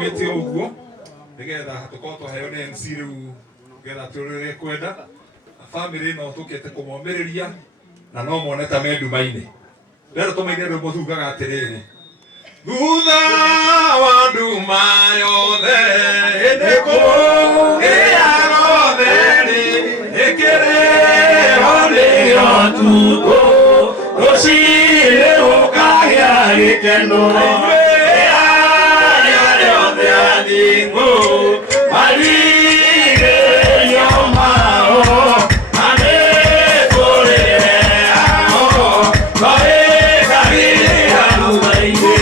tũrũgamĩte ũguo nĩgetha tũkorwo twaheo nĩ MC rĩu nĩgetha tũrĩre kwenda family no tũkĩte kũmomĩrĩria na no mone ta me nduma-inĩ rero tũmaine rwĩmbo tugaga atĩrĩrĩ thutha wa nduma yothe hĩndĩ kũgĩa gotheri ĩkĩrĩho nĩyo tugo rũciinĩ gũkagĩa gĩkeno rĩarĩa rĩothe athingu marigĩrĩrio mao na mĩtũrĩre yao no ĩkagĩra thutha-inĩ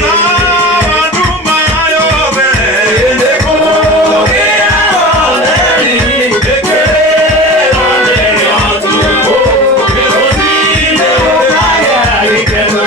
nduma yothe hĩndĩ kũgĩa gotheri ĩkĩrĩho nĩyo tugo rũciinĩ gũkagĩa gĩkeno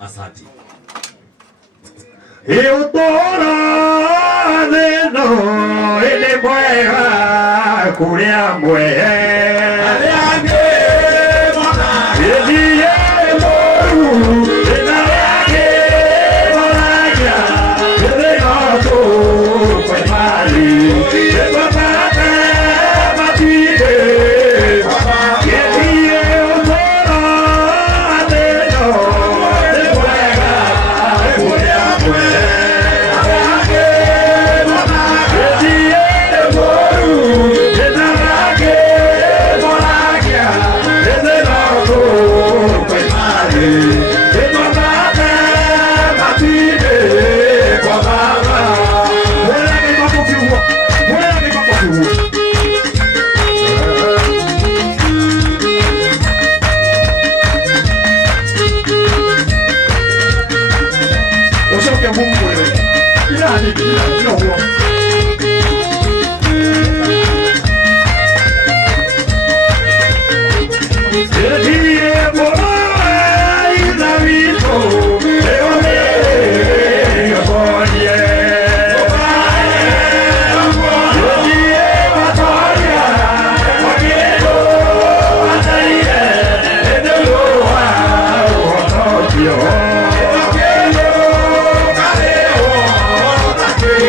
Asante. Eutora theno ĩrĩ mwega kũrĩa mwega arĩangĩ mona ĩthiĩ mũru ĩna yake moragia ĩrĩga tũkwe mari ĩtũtate matirĩ ĩthiĩ eutora theno ĩrĩ mwega kũrĩa mwega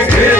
Yeah.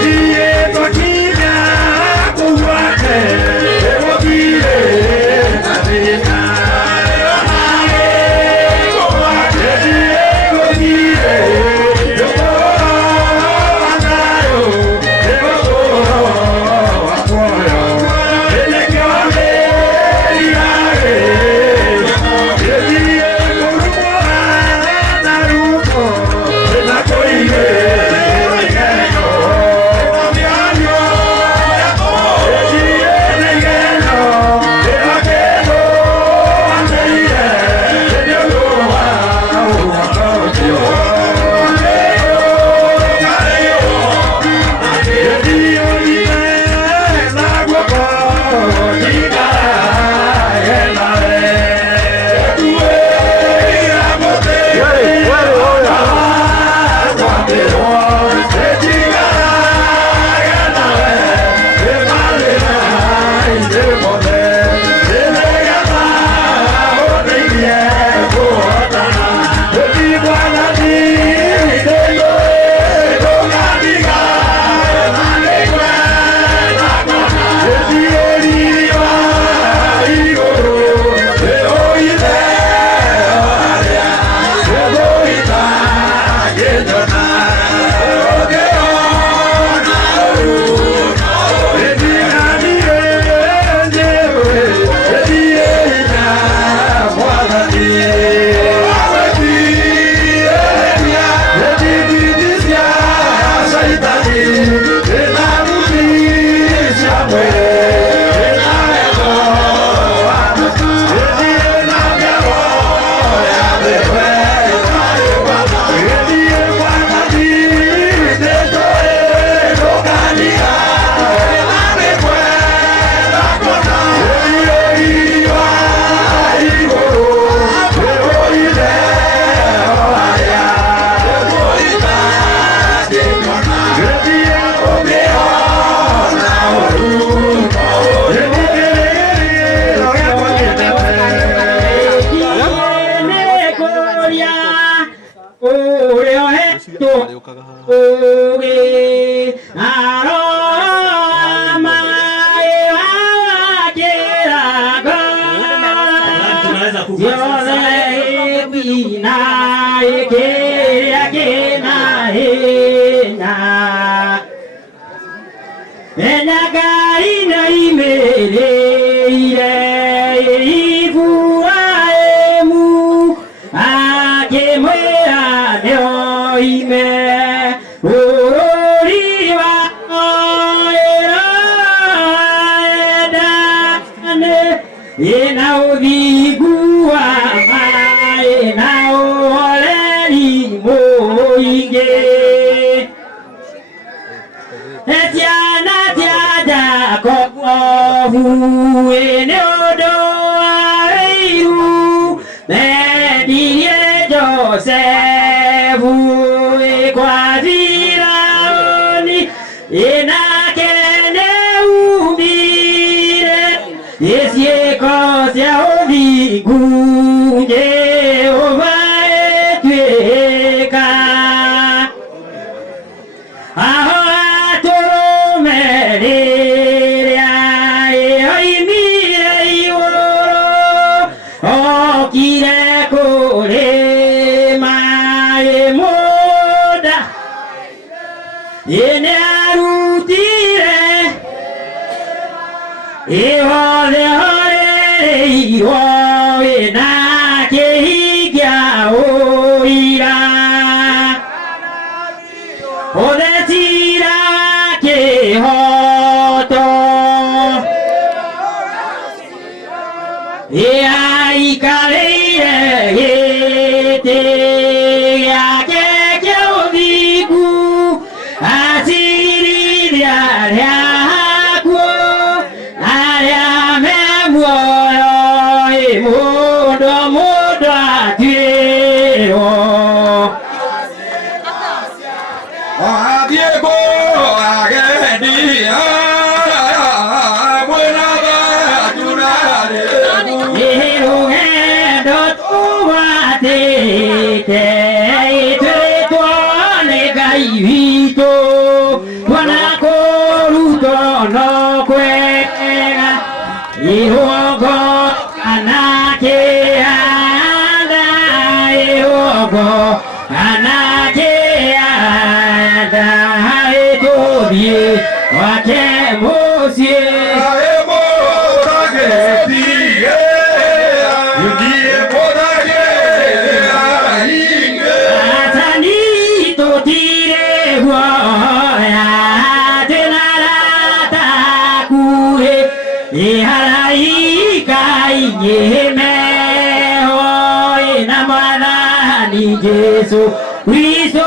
Yesu Kristo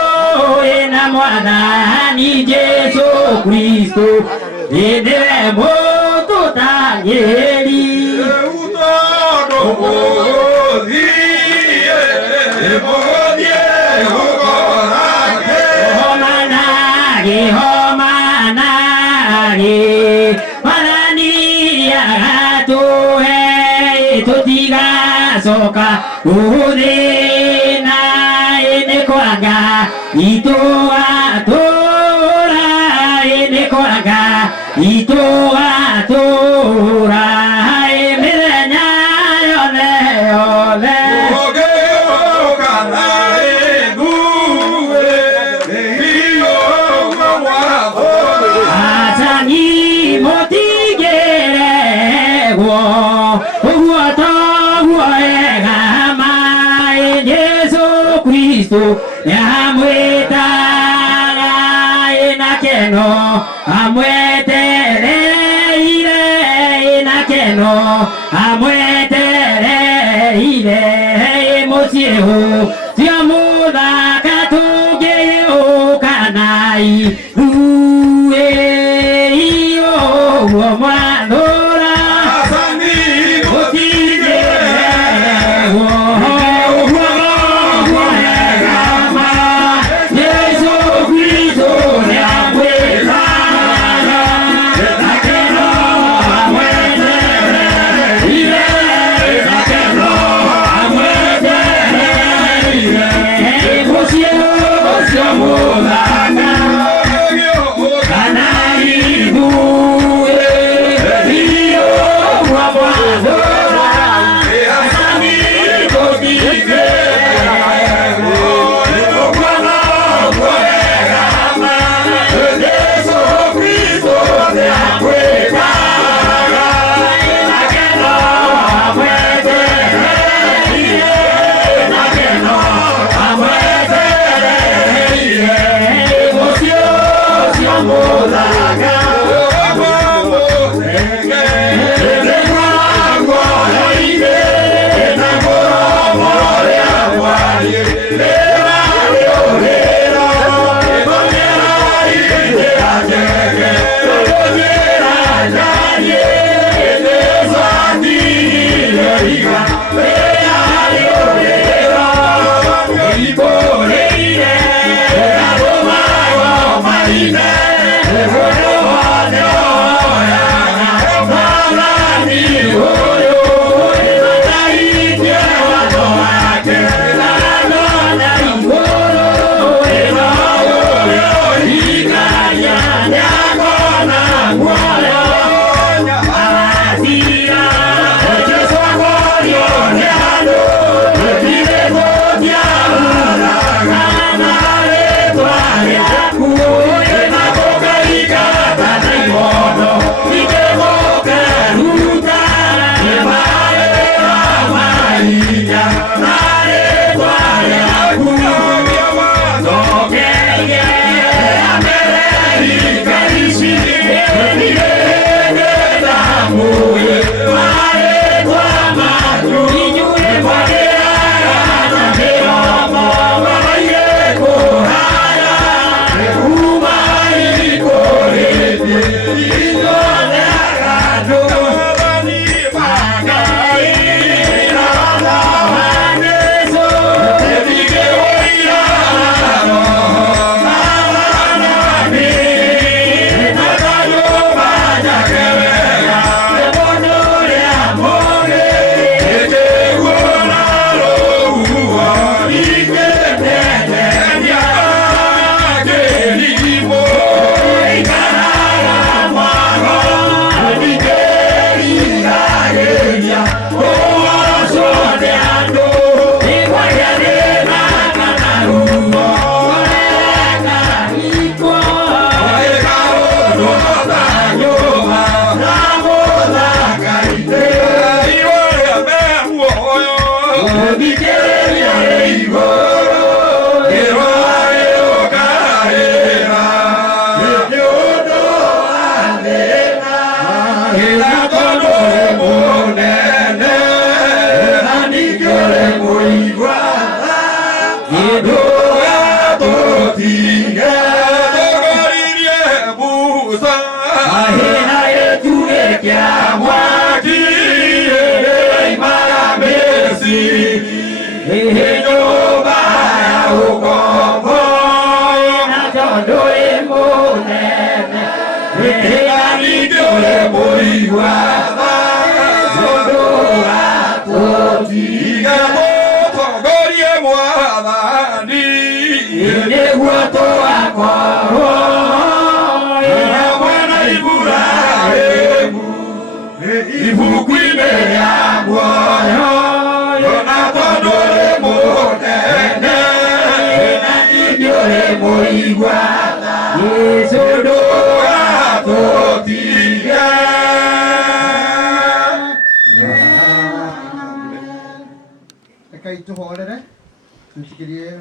ena mwana ni Yesu Kristo ene moto tangeli utono mozi emonie homanage manani agato totiga soka udena ene koraga itoa tora ene koraga itoa tora emeranya ole ole oge okana eduwe eyo mwa atani motigere wo uoto Kristo yamweta enakeno amwetere ile enakeno amwetere ile mosieho siamuda katuge okanai uwe iyo mwadora asani motige amor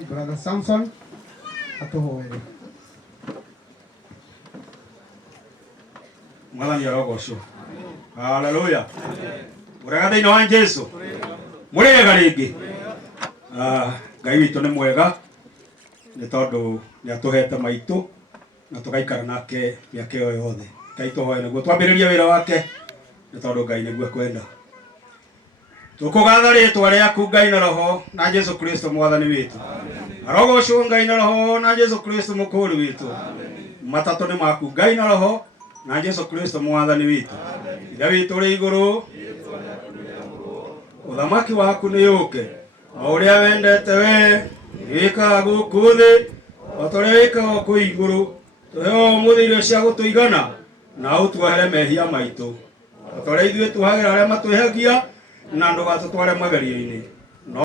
Brother Samson atuhoere. Mwathani arogocwo. Haleluya. Murega thiini wa Jesu. Murega ringi. Ngai witũ nĩ mwega nĩ tondũ nĩ atuhete maitũ na tugaikara nake mĩaka ĩyo yothe. Ngai tũhoe nĩguo twambĩrĩrie wĩra wake nĩ tondũ Ngai nĩguo kwenda. Tukugatha rĩtwa rĩaku Ngai na roho na Jesu Kristo mwathani witũ. Arogocwo Ngai na roho na Jesu Kristo mũkũri witũ. Matatũ nĩ maku Ngai na roho na Jesu Kristo mwathani witũ. Ithe witũ ũrĩ igũrũ, ũthamaki waku nĩ ũke. O ũrĩa wendete we wĩkaga gũkũ thĩ, o ta ũrĩa wĩkaga kũu igũrũ. Tũhe ũmũthĩ irio cia gũtũigana na ũtuohere mehia maitũ. O ta ũrĩa ithuĩ tuohagĩra arĩa matwĩhagia na ndũgatũtware magerio-inĩ.